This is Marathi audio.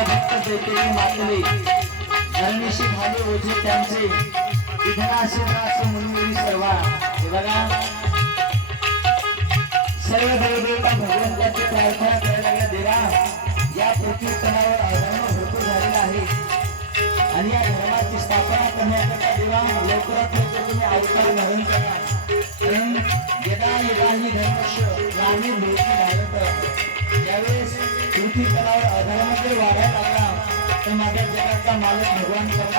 आपल्या भक्त दैत्याने मातले धरणीशी भाले ओझे त्यांचे विघ्नाशी त्रास मुनिवरी सर्वा हे बघा सर्व देवदेवता भगवंताची प्रार्थना करायला लागल्या देवा या पृथ्वी तलावर अधर्म भरपूर झालेला आहे आणि या धर्माची स्थापना करण्याकरता देवा लवकरात लवकर तुम्ही अवतार धारण करा कारण यदा यदा ही धर्मस्य ग्रामीण भूती भारत ज्यावेळेस पृथ्वी तलावर अधर्म जर वाढायला लागला तर माझ्या जगाचा मालक भगवान